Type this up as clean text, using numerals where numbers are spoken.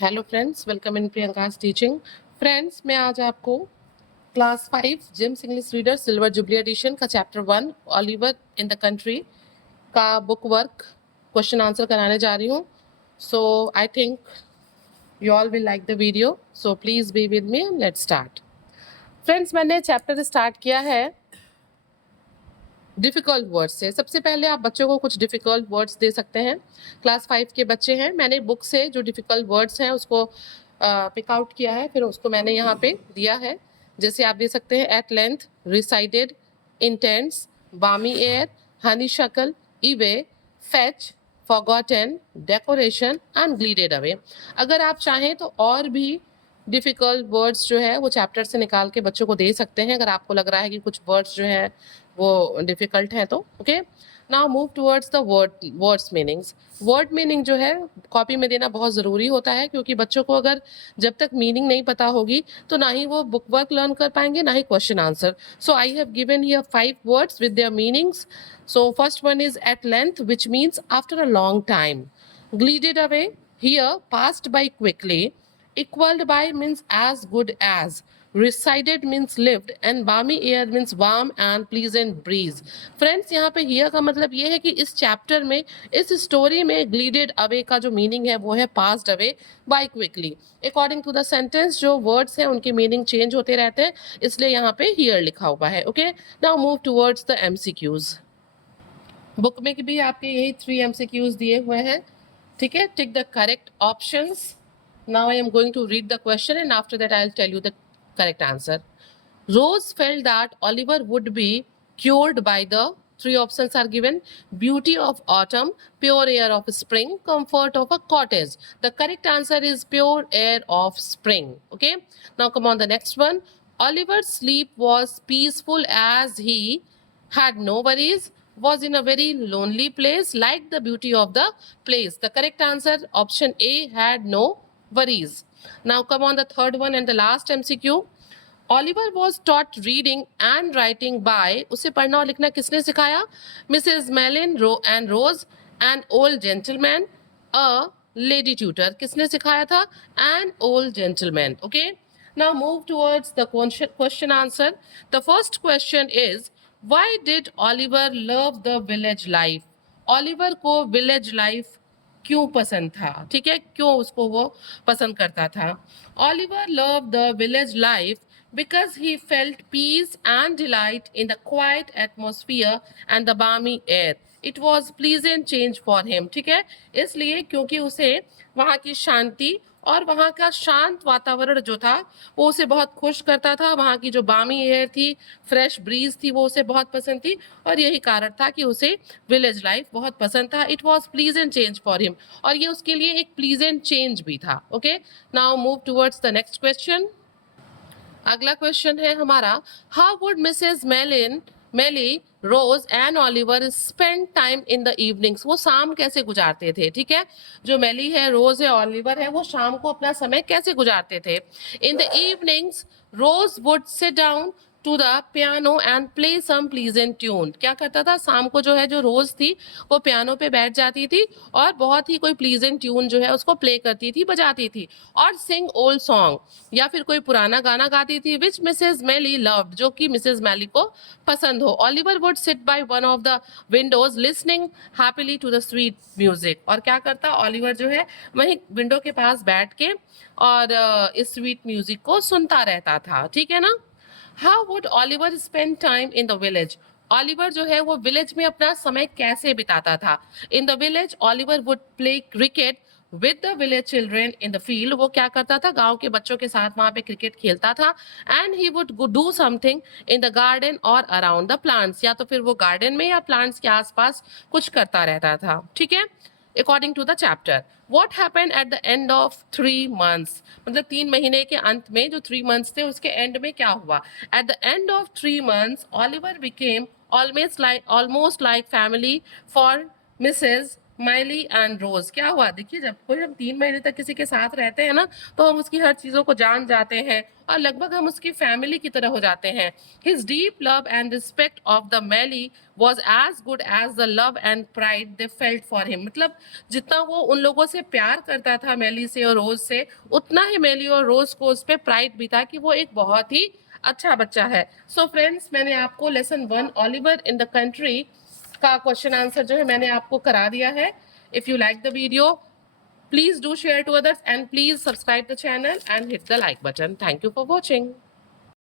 Hello friends, welcome in Priyanka's teaching. Friends, मैं आज आपको class 5 gems English reader silver jubilee edition का chapter 1 Oliver in the country का book work question answer कराने जा रही हूँ। So I think you all will like the video, so please be with me and let's start. Friends, मैंने chapter start किया है difficult words से। सबसे पहले आप बच्चों को कुछ डिफ़िकल्ट वर्ड्स दे सकते हैं। क्लास 5 के बच्चे हैं, मैंने बुक से जो डिफ़िकल्ट वर्ड्स हैं उसको पिक आउट किया है, फिर उसको मैंने यहाँ पे दिया है। जैसे आप दे सकते हैं at length, receded, intense, balmy air, honeysuckle, ivy, fetch, forgotten, decoration and glided away. अगर आप चाहें तो और भी डिफ़िकल्ट वर्ड्स जो है वो चैप्टर से निकाल के बच्चों को दे सकते हैं, अगर आपको लग रहा है कि कुछ वर्ड्स जो हैं वो डिफ़िकल्ट हैं तो। Okay, now move towards the words meanings. Word meaning जो है कॉपी में देना बहुत ज़रूरी होता है, क्योंकि बच्चों को अगर जब तक मीनिंग नहीं पता होगी तो ना ही वो बुक वर्क लर्न कर पाएंगे, ना ही question answer. So I have given here 5 words with their meanings. So first one is at length, which means after a long time. Glided away, here passed by quickly. Equaled by means as good as. Resided means lived, and balmy air means warm and pleasant breeze. Friends, यहाँ पे here का मतलब ये है कि इस chapter में, इस स्टोरी में glided away का जो मीनिंग है वो है passed away by quickly. According to the sentence जो वर्ड्स हैं उनके मीनिंग चेंज होते रहते हैं, इसलिए यहाँ पे here लिखा हुआ है। Okay, now move towards the MCQs। Book में भी आपके यही 3 MCQs दिए हुए हैं, ठीक है। Tick the correct options. Now I am going to read the question, and after that I'll tell you the correct answer. Rose felt that Oliver would be cured by the, 3 options are given: beauty of autumn, pure air of spring, comfort of a cottage. The correct answer is pure air of spring. Okay, now come on the next one. Oliver's sleep was peaceful as he had no worries, was in a very lonely place, liked the beauty of the place. The correct answer, option A, had no worries. Now come on the third one and the last MCQ. Oliver was taught reading and writing by, उसे पढ़ना और लिखना किसने सिखाया? Mrs. Mellin and Rose, an old gentleman, a lady tutor. किसने सिखाया था? An old gentleman. Okay, now move towards the question answer. The first question is, why did Oliver love the village life? Oliver को village life क्यों पसंद था? ठीक है, क्यों उसको वो पसंद करता था? Oliver loved the village life because he felt peace and delight in the quiet atmosphere and the balmy air. It was pleasant change for him. ठीक है, इसलिए क्योंकि उसे वहाँ की शांति और वहाँ का शांत वातावरण जो था वो उसे बहुत खुश करता था। वहाँ की जो बामी एयर थी, फ्रेश ब्रीज थी, वो उसे बहुत पसंद थी, और यही कारण था कि उसे विलेज लाइफ बहुत पसंद था। It was pleasant change for him, और ये उसके लिए एक प्लीजेंट चेंज भी था। Okay, now move towards the next question. अगला क्वेश्चन है हमारा, how would Mrs Maylie, Rose and Oliver spend time in the evenings? वो शाम कैसे गुजारते थे? ठीक है, जो मेली है, रोज है, ऑलिवर है, वो शाम को अपना समय कैसे गुजारते थे? In the evenings Rose would sit down to the piano and play some pleasant tune. क्या करता था? शाम को जो है, जो रोज थी, वो पियानो पे बैठ जाती थी और बहुत ही कोई प्लीजेंट ट्यून जो है उसको प्ले करती थी, बजाती थी। और सिंग ओल्ड सॉन्ग, या फिर कोई पुराना गाना गाती थी, विच मिसेज मेली लव्ड, जो कि मिसेज मेली को पसंद हो। Oliver would sit by one of the windows listening happily to the sweet music. और क्या करता ऑलिवर जो है, वहीं विंडो के पास बैठ के और इस स्वीट म्यूजिक को सुनता रहता था। ठीक है ना। How would Oliver spend time in the village? Oliver जो है वो विलेज में अपना समय कैसे बिताता था? In the village Oliver would play cricket with the village children in the field. वो क्या करता था? गांव के बच्चों के साथ वहां पे क्रिकेट खेलता था। And he would do something in the garden और अराउंड द प्लांट्स, या तो फिर वो गार्डन में या प्लांट्स के आसपास कुछ करता रहता था। ठीक है, according to the chapter. What happen at the end of 3 months? मतलब 3 महीने के अंत में, जो 3 months थे उसके एंड में क्या हुआ? At the end of 3 months ऑलिवर बिकेम almost like family for Mrs. Maylie and Rose क्या हुआ, देखिए जब कोई हम 3 महीने तक किसी के साथ रहते हैं ना, तो हम उसकी हर चीजों को जान जाते हैं और लगभग हम उसकी फैमिली की तरह हो जाते हैं। His deep love and respect of the Maylie was as good as the love and pride they felt for him. मतलब जितना वो उन लोगों से प्यार करता था, मैली से और रोज से, उतना ही मैली और रोज को उस पर प्राइड भी था कि वो एक बहुत ही अच्छा बच्चा है। सो फ्रेंड्स, मैंने आपको lesson 1 Oliver in the country का क्वेश्चन आंसर जो है मैंने आपको करा दिया है। If you like the video, please do share to others and please subscribe the channel and hit the like button. Thank you for watching.